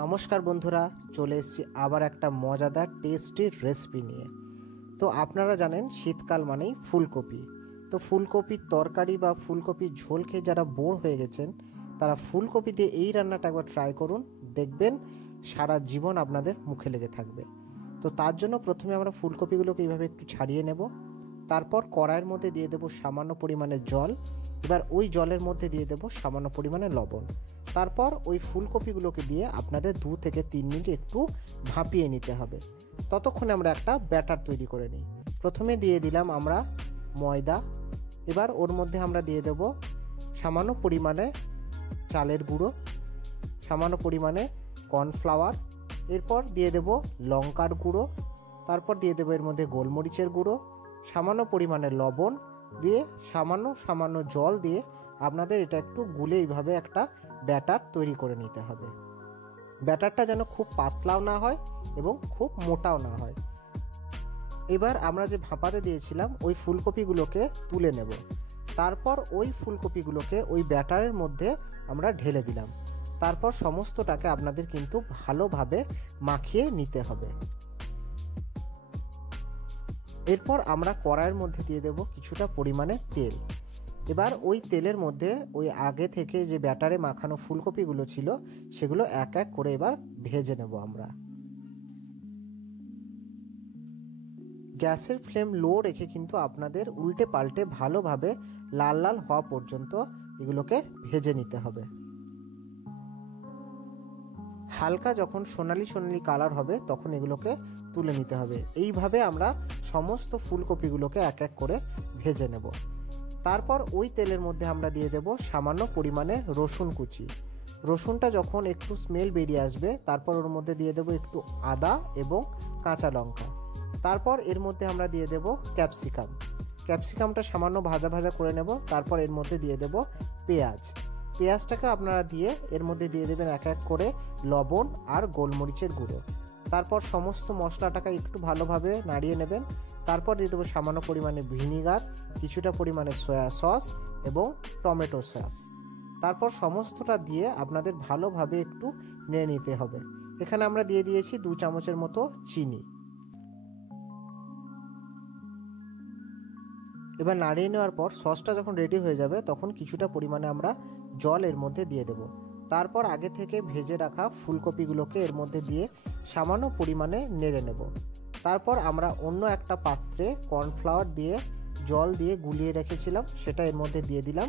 নমস্কার বন্ধুরা, চলে এসেছি আবার একটা মজাদার টেস্টি রেসিপি নিয়ে। তো আপনারা জানেন শীতকাল মানেই ফুলকপি। তো ফুলকপির তরকারি বা ফুলকপির ঝোল খেয়ে যারা বোর হয়ে গেছেন তারা ফুলকপি দিয়ে এই রান্নাটা একবার ট্রাই করুন, দেখবেন সারা জীবন আপনাদের মুখে লেগে থাকবে। তো তার জন্য প্রথমে আমরা ফুলকপিগুলোকে এইভাবে একটু ছাড়িয়ে নেব। তারপর কড়াইয়ের মধ্যে দিয়ে দেবো সামান্য পরিমাণে জল। এবার ওই জলের মধ্যে দিয়ে দেবো সামান্য পরিমাণে লবণ। তারপর ওই ফুলকপিগুলোকে দিয়ে আপনাদের 2 থেকে 3 মিনিট একটু ভাপিয়ে নিতে হবে। ততক্ষণে আমরা একটা ব্যাটার তৈরি করে নিই। প্রথমে দিয়ে দিলাম আমরা ময়দা। এবার ওর মধ্যে আমরা দিয়ে দেব সামান্য পরিমাণে চালের গুঁড়ো, সামান্য পরিমাণে কর্নফ্লাওয়ার, এরপর দিয়ে দেব লঙ্কার গুঁড়ো, তারপর দিয়ে দেবো এর মধ্যে গোলমরিচের গুঁড়ো, সামান্য পরিমাণে লবণ দিয়ে সামান্য জল দিয়ে আপনাদের এটা একটু গুলে এইভাবে একটা ব্যাটার তৈরি করে নিতে হবে। ব্যাটারটা যেন খুব পাতলাও না হয় এবং খুব মোটাও না হয়। এবার আমরা যে ভাপাতে দিয়েছিলাম ওই ফুলকপিগুলোকে তুলে নেব। তারপর ওই ফুলকপিগুলোকে ওই ব্যাটারের মধ্যে আমরা ঢেলে দিলাম। তারপর সমস্তটাকে আপনাদের কিন্তু ভালোভাবে মাখিয়ে নিতে হবে। এরপর আমরা কড়াইয়ের মধ্যে দিয়ে দেব কিছুটা পরিমাণে তেল। এবার ওই তেলের মধ্যে ওই আগে থেকে যে ব্যাটারে মাখানো ফুলকপিগুলো ছিল সেগুলো এক এক করে এবার ভেজে নেব আমরা। গ্যাসের ফ্লেম লো রেখে কিন্তু আপনাদের উল্টে পাল্টে ভালোভাবে লাল লাল হওয়া পর্যন্ত এগুলোকে ভেজে নিতে হবে। হালকা যখন সোনালি সোনালি কালার হবে তখন এগুলোকে তুলে নিতে হবে। এইভাবে আমরা সমস্ত ফুলকপিগুলোকে এক এক করে ভেজে নেব। তারপর ওই তেলের মধ্যে আমরা দিয়ে দেব সামান্য পরিমাণে রসুন কুচি। রসুনটা যখন একটু স্মেল বেরিয়ে আসবে তারপর ওর মধ্যে দিয়ে দেব একটু আদা এবং কাঁচা লঙ্কা। তারপর এর মধ্যে আমরা দিয়ে দেব ক্যাপসিকামটা সামান্য ভাজা ভাজা করে নেব। তারপর এর মধ্যে দিয়ে দেব পেঁয়াজটাকে আপনারা দিয়ে এর মধ্যে দিয়ে দেবেন এক এক করে লবণ আর গোলমরিচের গুঁড়ো। তারপর সমস্ত মশলাটাকে একটু ভালোভাবে নাড়িয়ে নেবেন। তারপর দিয়ে দেবো সামান্য পরিমাণে ভিনিগার, কিছুটা পরিমাণে সয়া সস এবং টমেটো সস। তারপর সমস্তটা দিয়ে আপনাদের ভালোভাবে একটু নেড়ে নিতে হবে। এখানে আমরা দিয়ে দিয়েছি 2 চামচের মতো চিনি। এবার নাড়িয়ে নেওয়ার পর সসটা যখন রেডি হয়ে যাবে তখন কিছুটা পরিমাণে আমরা জল এর মধ্যে দিয়ে দেব। তারপর আগে থেকে ভেজে রাখা ফুলকপিগুলোকে এর মধ্যে দিয়ে সামান্য পরিমাণে নেড়ে নেব। তারপর আমরা অন্য একটা পাত্রে কর্নফ্লাওয়ার দিয়ে জল দিয়ে গুলিয়ে রেখেছিলাম সেটা এর মধ্যে দিয়ে দিলাম।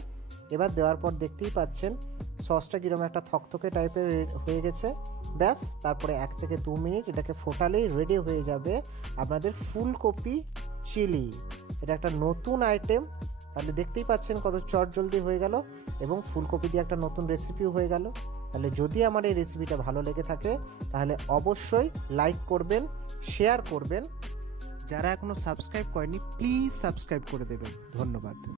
এবার দেওয়ার পর দেখতেই পাচ্ছেন সসটা কীরকম একটা থকথকে টাইপের হয়ে গেছে। ব্যাস, তারপরে 1 থেকে 2 মিনিট এটাকে ফোটালেই রেডি হয়ে যাবে আপনাদের ফুলকপি চিলি। এটা একটা নতুন আইটেম। তাহলে দেখতেই পাচ্ছেন কত চটজলদি হয়ে গেল এবং ফুলকপি দিয়ে একটা নতুন রেসিপিও হয়ে গেল। তাহলে যদি আমার এই রেসিপিটা ভালো লেগে থাকে তাহলে অবশ্যই লাইক করবেন, শেয়ার করবেন। যারা এখনো সাবস্ক্রাইব করেনি প্লিজ সাবস্ক্রাইব করে দেবেন। ধন্যবাদ।